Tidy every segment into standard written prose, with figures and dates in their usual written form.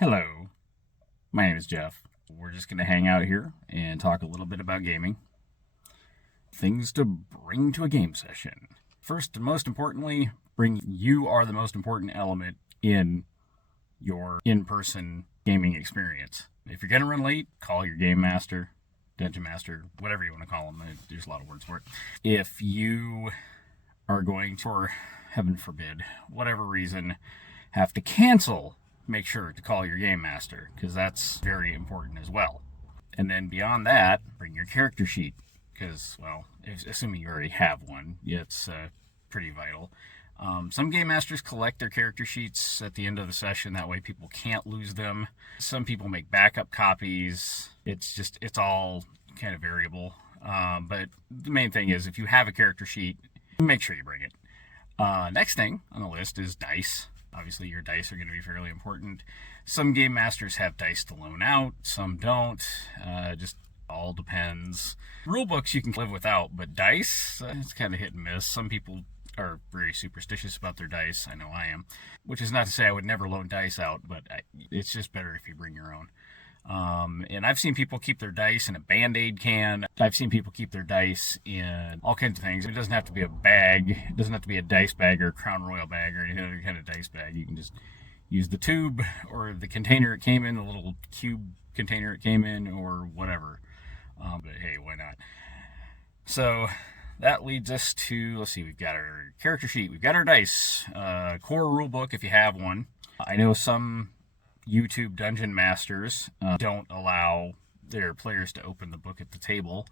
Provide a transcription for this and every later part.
Hello, my name is Jeff. We're just going to hang out here and talk a little bit about gaming. Things to bring to a game session. First and most importantly, you are the most important element in your in-person gaming experience. If you're going to run late, call your game master, dungeon master, whatever you want to call them. There's a lot of words for it. If you are going to, for heaven forbid, whatever reason, have to cancel, make sure to call your game master, because that's very important as well. And then beyond that, bring your character sheet, because, well, assuming you already have one, it's pretty vital. Some game masters collect their character sheets at the end of the session, that way people can't lose them. Some people make backup copies. It's all kind of variable. But the main thing is, if you have a character sheet, make sure you bring it. Next thing on the list is dice. Obviously, your dice are going to be fairly important. Some game masters have dice to loan out, some don't. Just all depends. Rule books you can live without, but dice, it's kind of hit and miss. Some people are very superstitious about their dice. I know I am. Which is not to say I would never loan dice out, but it's just better if you bring your own. And I've seen people keep their dice in a Band-Aid can. I've seen people keep their dice in all kinds of things. It doesn't have to be a bag. It doesn't have to be a dice bag or a Crown Royal bag or any other kind of dice bag. You can just use the tube or the container it came in, the little cube container it came in, or whatever. But hey, why not? So that leads us to, let's see, we've got our character sheet, we've got our dice, core rule book if you have one. I know some YouTube dungeon masters don't allow their players to open the book at the table.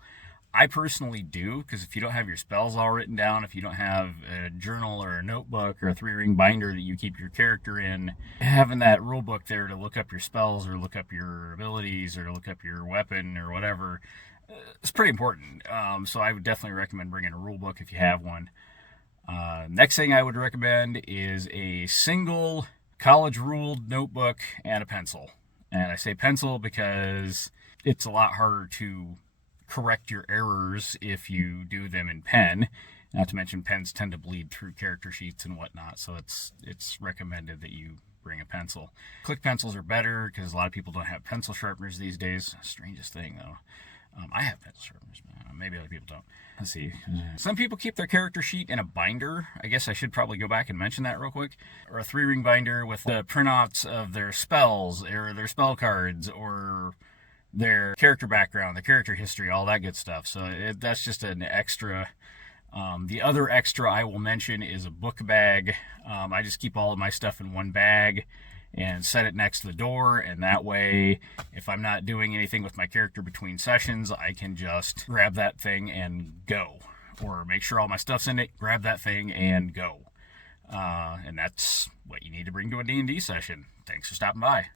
I personally do, because if you don't have your spells all written down, if you don't have a journal or a notebook or a 3-ring binder that you keep your character in, having that rule book there to look up your spells or look up your abilities or look up your weapon or whatever, it's pretty important. So I would definitely recommend bringing a rule book if you have one. Next thing I would recommend is a single college ruled notebook and a pencil. And I say pencil because it's a lot harder to correct your errors if you do them in pen. Not to mention pens tend to bleed through character sheets and whatnot, so it's recommended that you bring a pencil. Click pencils are better because a lot of people don't have pencil sharpeners these days. Strangest thing though. I have pencil sharpeners, maybe other people don't. Let's see. Some people keep their character sheet in a binder. I guess I should probably go back and mention that real quick. Or a 3-ring binder with the printouts of their spells or their spell cards or their character background, their character history, all that good stuff. So that's just an extra. The other extra I will mention is a book bag. I just keep all of my stuff in one bag and set it next to the door, and that way if I'm not doing anything with my character between sessions, I can just grab that thing and go, or make sure all my stuff's in it, grab that thing and go. And that's what you need to bring to a D&D session. Thanks for stopping by.